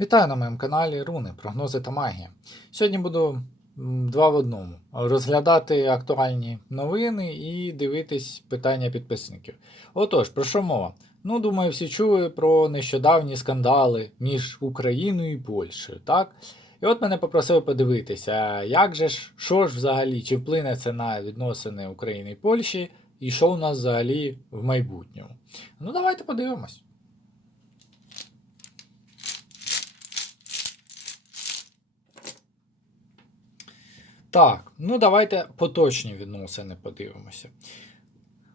Вітаю на моєму каналі Руни, прогнози та магія. Сьогодні буду два в одному: розглядати актуальні новини і дивитись питання підписників. Отож, про що мова? Ну, думаю, всі чули про нещодавні скандали між Україною і Польщею, так? І от мене попросили подивитися, як же ж, що ж взагалі, чи вплине це на відносини України і Польщі, і що у нас взагалі в майбутньому. Ну, давайте подивимось. Так, ну давайте поточні відносини подивимося.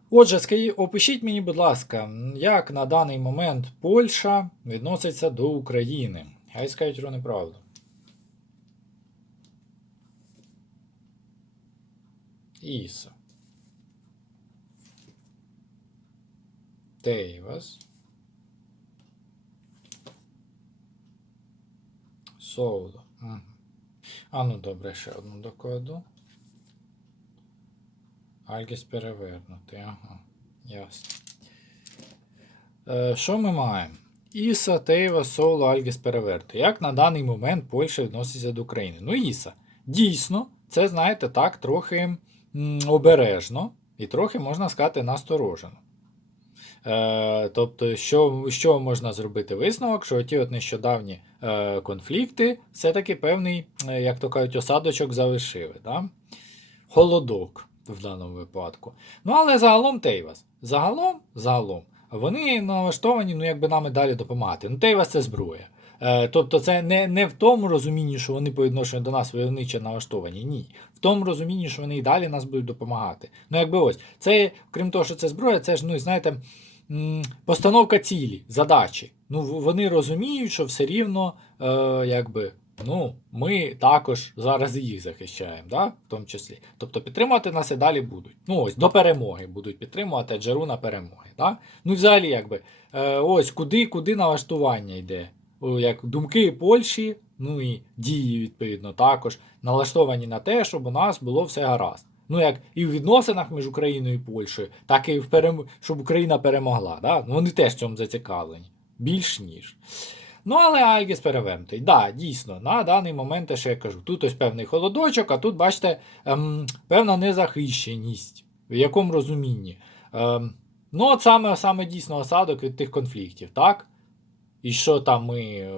Отже, опишіть мені, будь ласка, як на даний момент Польща відноситься до України. Хай скажуть про неправду. Іса. Тейвас. Соло. Угу. А ну добре, ще одну докладу. Альгіс перевернутий, ага. Ясно. Е, що ми маємо? Іса, Тейва, Соло, Альгіс перевернутий. Як на даний момент Польща відноситься до України? Ну, Іса. Дійсно, це, знаєте, так, трохи м, обережно і трохи, можна сказати, насторожено. Е, тобто, що що можна зробити висновок, що ті от нещодавні е, конфлікти все-таки певний, е, як то кажуть, осадочок залишили. Да? Холодок в даному випадку. Ну, але загалом Тейвас. Загалом, загалом, вони налаштовані, ну, якби нам і далі допомагати. Ну, Тейвас це зброя. Тобто, це не, не в тому розумінні, що вони по відношенню до нас войовниче налаштовані. Ні. В тому розумінні, що вони і далі нас будуть допомагати. Ну, якби ось, це, крім того, що це зброя, це ж, ну, знаєте. Постановка цілі, задачі. Ну, вони розуміють, що все рівно, е, якби, ну, ми також зараз і їх захищаємо, да? в тому числі. Тобто підтримувати нас і далі будуть. Ну, ось до перемоги будуть підтримувати джеру на перемоги. Да? Ну, взагалі, якби, е, ось куди, куди налаштування йде. Як думки Польщі, ну і дії, відповідно, також налаштовані на те, щоб у нас було все гаразд. Ну, як і в відносинах між Україною і Польщею, так і в перем... щоб Україна перемогла. Да? Ну, вони теж в цьому зацікавлені. Більш ніж. Ну, але Альгіс перевернутий. Да, дійсно, на даний момент, те, що я кажу, тут ось певний холодочок, а тут, бачите, ем, певна незахищеність. В якому розумінні? Ем, ну, от саме, саме дійсно осадок від тих конфліктів, так? І що там ми, е,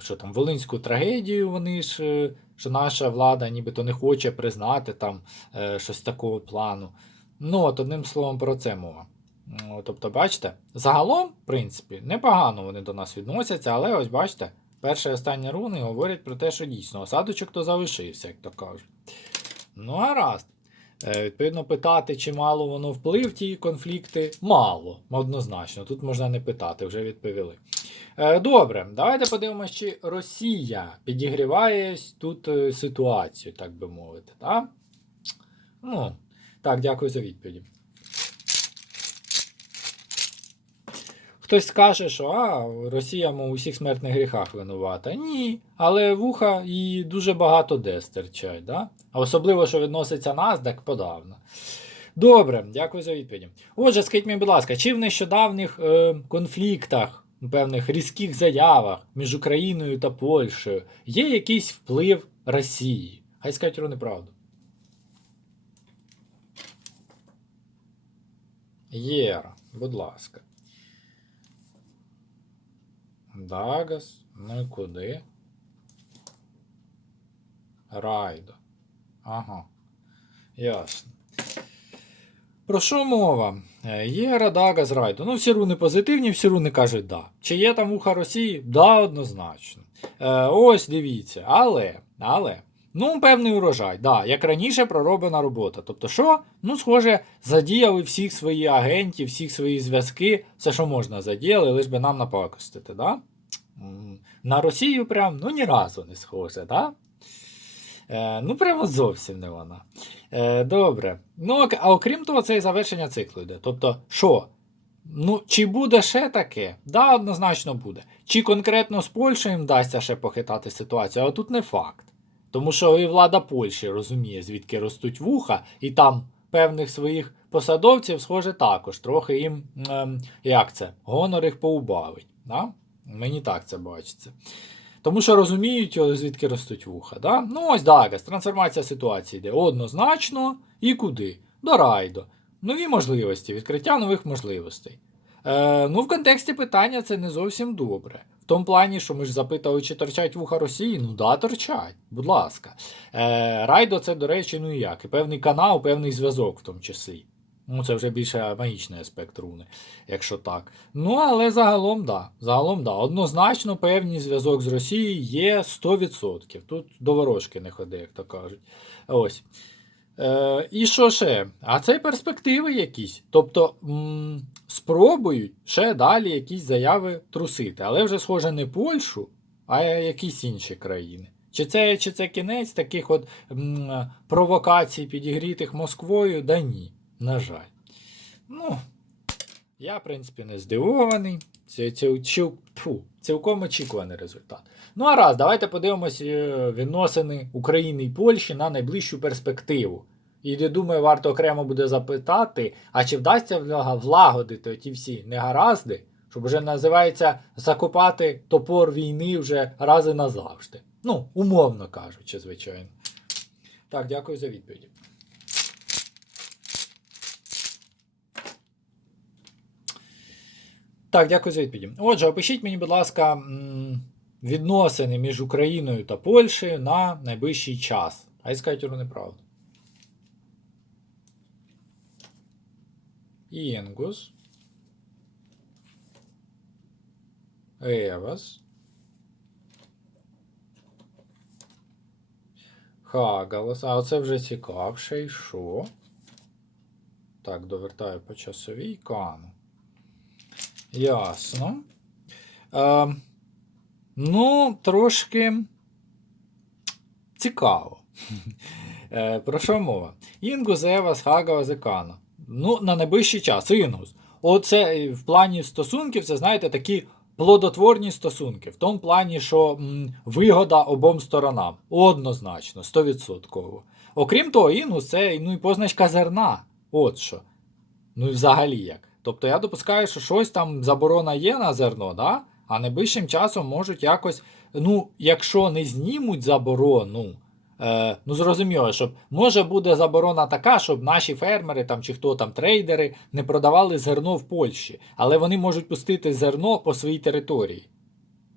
що там, Волинську трагедію, вони ж, е, що наша влада нібито не хоче признати там е, щось такого плану. Ну, от одним словом, про це мова. Тобто, бачите, загалом, в принципі, непогано вони до нас відносяться, але ось бачите, перша і остання руни говорять про те, що дійсно осадочок то залишився, як то кажуть. Ну, гаразд. Е, Відповідно, питати, чи мало воно вплив ті конфлікти, мало, однозначно. Тут можна не питати, вже відповіли. Е, Добре, давайте подивимося, чи Росія підігріває тут е, ситуацію, так би мовити. Так, ну, так дякую за відповіді. Хтось скаже, що а, Росія у всіх смертних гріхах винувата. Ні, але вуха і дуже багато де стирчать. Да? А особливо, що відноситься нас, так подавно. Добре, дякую за відповіді. Отже, скажіть мені, будь ласка, чи в нещодавніх е, конфліктах, певних різких заявах між Україною та Польщею є якийсь вплив Росії? Хай скажуть про неправду. Єра, будь ласка. Дагас, ну і куди? Райдо. Ага. Ясно. Про що мова? Е, Є Радага з Райду. Ну, всі руни позитивні, всі руни кажуть да. Чи є там вуха Росії? Да, однозначно. Е, ось дивіться. Але, але. Ну, певний урожай, да, як раніше пророблена робота. Тобто, що? Ну, схоже, задіяли всіх своїх агентів, всіх свої зв'язки, все, що можна, задіяли, лиш би нам напакостити, да? На Росію прям, ну, ні разу не схоже, да? Е, ну, прямо зовсім не вона. Е, добре. Ну, а окрім того, це і завершення циклу йде. Тобто, що? Ну, чи буде ще таке? Да, однозначно буде. Чи конкретно з Польщею їм вдасться ще похитати ситуацію, а тут не факт. Тому що і влада Польщі розуміє, звідки ростуть вуха, і там певних своїх посадовців, схоже, також трохи їм, ем, як це, гонор їх поубавить. Да? Мені так це бачиться. Тому що розуміють, звідки ростуть вуха. Да? Ну ось Дагас, трансформація ситуації йде однозначно і куди? До райдо. Нові можливості, відкриття нових можливостей. Е, ну, в контексті питання це не зовсім добре. В тому плані, що ми ж запитали, чи торчать вуха Росії. Ну да, торчать, будь ласка. Е, Райдо це, до речі, ну як, і певний канал, певний зв'язок в тому числі. Ну, це вже більше магічний аспект руни, якщо так. Ну, але загалом, да. Загалом, да. Однозначно, певний зв'язок з Росією є 100%. Тут до ворожки не ходи, як то кажуть. Ось. Е, і що ще? А це перспективи якісь. Тобто м- спробують ще далі якісь заяви трусити. Але вже схоже не Польщу, а якісь інші країни. Чи це, чи це кінець таких от м- провокацій, підігрітих Москвою? Да ні, на жаль. Ну, я, в принципі, не здивований. Це, це, це, фу, цілком очікуваний результат. Ну а раз, давайте подивимось е, відносини України і Польщі на найближчу перспективу. І я думаю, варто окремо буде запитати, а чи вдасться влагодити ті всі негаразди, щоб вже називається закопати топор війни вже раз назавжди. Ну, умовно кажучи, звичайно. Так, дякую за відповіді. Так, дякую за відповіді. Отже, опишіть мені, будь ласка, відносини між Україною та Польщею на найближчий час. А й скажіть неправду. Інгус. Евас. Хагалас. А оце вже цікавше. І що? Так, довертаю по часовій кану. Ясно. Е, ну, трошки цікаво. Е, про що мова? Інгус, Евас, Хагава, Зекана. Ну, на найближчий час. Інгус. Оце в плані стосунків, це, знаєте, такі плодотворні стосунки. В тому плані, що м, вигода обом сторонам. Однозначно, 100%. Окрім того, Інгус це ну, і позначка зерна. От що. Ну і взагалі як. Тобто я допускаю, що щось там заборона є на зерно, да? а найближчим часом можуть якось, ну, якщо не знімуть заборону, е, ну зрозуміло, щоб може буде заборона така, щоб наші фермери там чи хто там трейдери не продавали зерно в Польщі, але вони можуть пустити зерно по своїй території.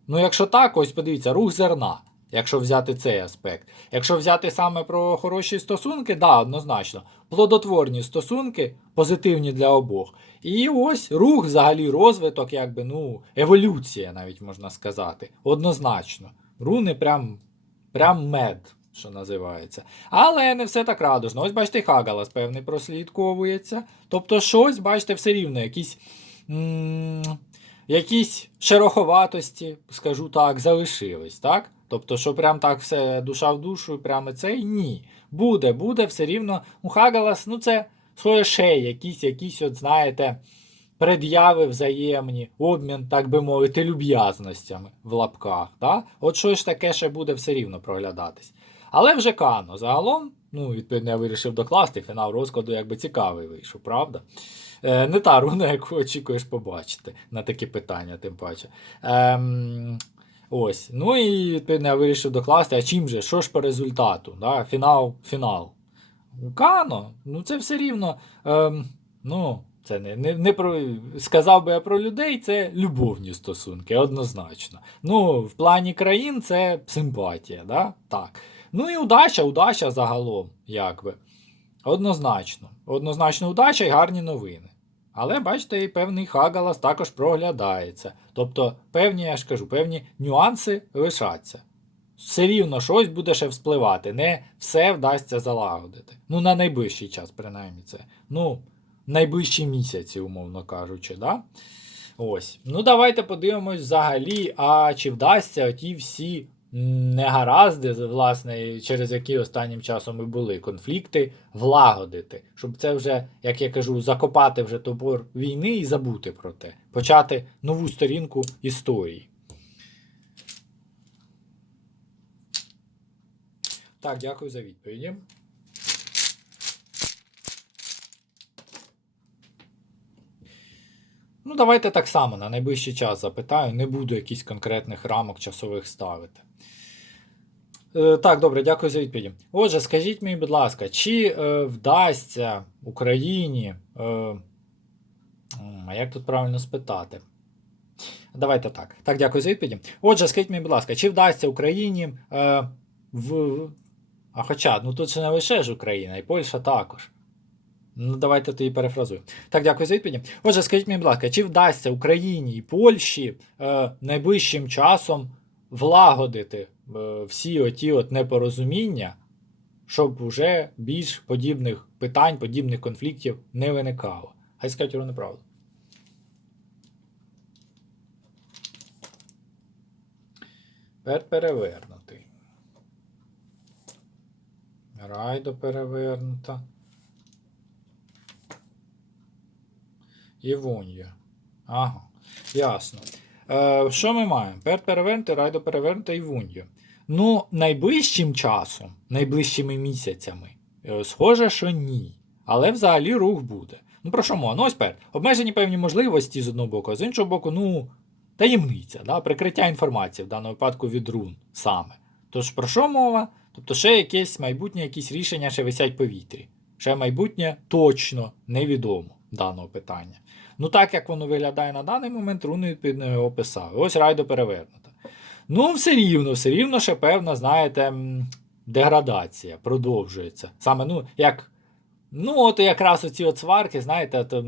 Ну, якщо так, ось подивіться, рух зерна. Якщо взяти цей аспект. Якщо взяти саме про хороші стосунки, да, однозначно. Плодотворні стосунки, позитивні для обох. І ось рух, взагалі, розвиток, якби, ну, еволюція, навіть можна сказати. Однозначно. Руни прям, прям мед, що називається. Але не все так радужно. Ось бачите, Хагалас певний прослідковується. Тобто, щось, бачите, все рівно, якісь. М- Якісь шероховатості, скажу так, залишились, так? Тобто, що прям так все душа в душу, прямо цей ні. Буде, буде, все рівно. У Хагалас, ну це своє ще якісь, якісь, от знаєте, пред'яви взаємні, обмін, так би мовити, люб'язностями в лапках. Так? От щось таке ще буде все рівно проглядатись. Але вже Кано, загалом, ну, відповідно, я вирішив докласти, фінал розкладу якби цікавий вийшов, правда? Е, не та руна, яку очікуєш побачити на такі питання, тим паче. Ем, ось. Ну і відповідно я вирішив докласти, а чим же? Що ж по результату? Да? Фінал, фінал. Кано, ну це все рівно. Ем, ну, це не, не, не про. Сказав би я про людей, це любовні стосунки, однозначно. Ну, в плані країн це симпатія, да? так. Ну і удача, удача загалом, якби. Однозначно. Однозначно удача і гарні новини. Але бачите, і певний Хагалас також проглядається. Тобто, певні, я ж кажу, певні нюанси лишаться. Все рівно щось буде ще вспливати, не все вдасться залагодити. Ну, на найближчий час, принаймні це. Ну, найближчі місяці, умовно кажучи, да? Ось. Ну, давайте подивимось взагалі, а чи вдасться ті всі негаразди, власне, через які останнім часом і були конфлікти, влагодити, щоб це вже, як я кажу, закопати вже топор війни і забути про те, почати нову сторінку історії. Так, дякую за відповіді. Ну, давайте так само на найближчий час запитаю, не буду якісь конкретних рамок часових ставити. Е, Так, добре, дякую за відповіді. Отже, скажіть мені, будь ласка, чи е, вдасться Україні. Е, а як тут правильно спитати? Давайте так. Так, дякую за відповіді. Отже, скажіть мені, будь ласка, чи вдасться Україні е, в. А хоча, ну тут же не лише ж Україна, і Польща також. Ну, давайте тоді перефразую. Так, дякую за відповіді. Отже, скажіть мені, будь ласка, чи вдасться Україні і Польщі е, найближчим часом влагодити е, всі оті от непорозуміння, щоб вже більш подібних питань, подібних конфліктів не виникало? Хай скажуть ровно правду. Тепер перевернутий. Райдо перевернута. Івунья. Ага, ясно. Е, що ми маємо? Пер перевернути, райдо перевернути і Івунью. Ну, найближчим часом, найближчими місяцями, е, схоже, що ні. Але взагалі рух буде. Ну про що мова? Ну ось пер. Обмежені певні можливості з одного боку, а з іншого боку, ну, таємниця, да? прикриття інформації в даному випадку від рун саме. Тож про що мова? Тобто ще якесь майбутнє, якісь рішення ще висять в повітрі. Ще майбутнє точно невідомо даного питання. Ну, так як воно виглядає на даний момент, руни відповідно його описали. Ось райдо перевернута. Ну, все рівно, все рівно ще певна, знаєте, деградація продовжується. Саме, ну, як. Ну, от якраз оці от сварки, знаєте, то,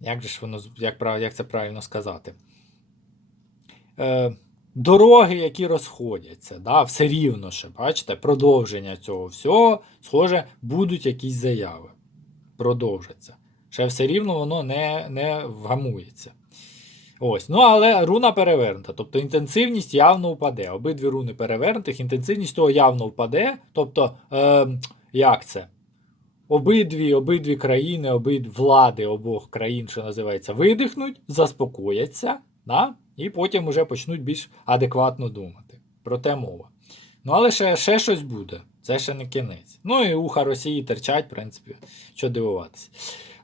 як же ж воно, як, як це правильно сказати? Е, дороги, які розходяться, да, все рівно ще, бачите, продовження цього всього, схоже, будуть якісь заяви. Продовжаться. Ще все рівно воно не, не вгамується. Ось. Ну, але руна перевернута. Тобто інтенсивність явно впаде. Обидві руни перевернутих, інтенсивність того явно впаде. Тобто, е, як це? Обидві, обидві країни, обидві влади обох країн, що називається, видихнуть, заспокояться, да? і потім вже почнуть більш адекватно думати. Про те мова. Ну, але ще, ще щось буде. Це ще не кінець. Ну і уха Росії терчать, в принципі, що дивуватися.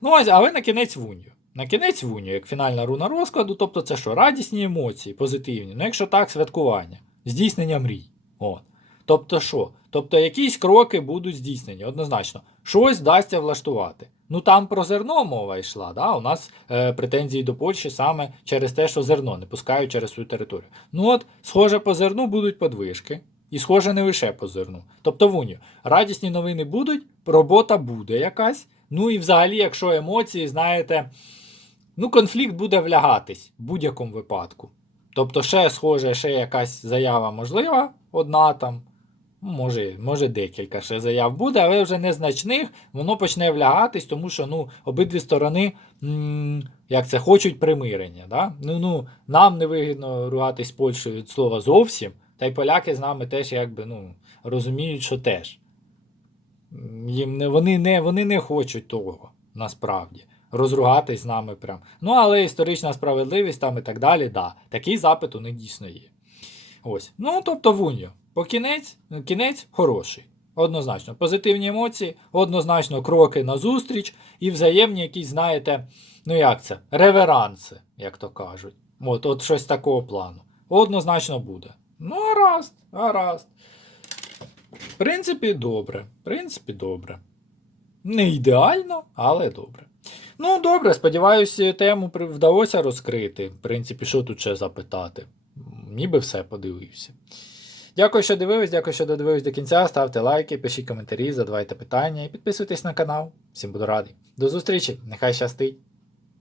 Ну, ось, але на кінець вуню. На кінець вуню, як фінальна руна розкладу, тобто це що? Радісні емоції, позитивні. Ну, якщо так, святкування, здійснення мрій. От. Тобто що? Тобто якісь кроки будуть здійснені, однозначно. Щось вдасться влаштувати. Ну там про зерно мова йшла. Да? У нас е, претензії до Польщі саме через те, що зерно не пускають через свою територію. Ну от, схоже, по зерну будуть подвижки. І схоже не лише по зерну. Тобто вуню, радісні новини будуть, робота буде якась. Ну і взагалі, якщо емоції, знаєте, ну конфлікт буде влягатись в будь-якому випадку. Тобто, ще схоже, ще якась заява можлива, одна там. ну, Може, може декілька ще заяв буде, але вже незначних, воно почне влягатись, тому що ну, обидві сторони м, як це, хочуть примирення. Да? Ну, ну, нам не вигідно ругатись Польщею від слова зовсім, та й поляки з нами теж якби, ну, розуміють, що теж. Їм не, вони, не, вони не хочуть того насправді. Розругатись з нами прям. Ну, але історична справедливість там і так далі, да. Такий запит у них дійсно є. Ось. Ну, тобто вуньо. По кінець, кінець хороший. Однозначно. Позитивні емоції, однозначно кроки на зустріч і взаємні якісь, знаєте, ну як це, реверанси, як то кажуть. От, от щось такого плану. Однозначно буде. Ну, гаразд, гаразд. Принципі, добре. Принципі, добре. Не ідеально, але добре. Ну, добре, сподіваюся, тему вдалося розкрити. В принципі, що тут ще запитати? Ніби все подивився. Дякую, що дивились, дякую, що додивились до кінця. Ставте лайки, пишіть коментарі, задавайте питання і підписуйтесь на канал. Всім буду радий. До зустрічі, нехай щастить!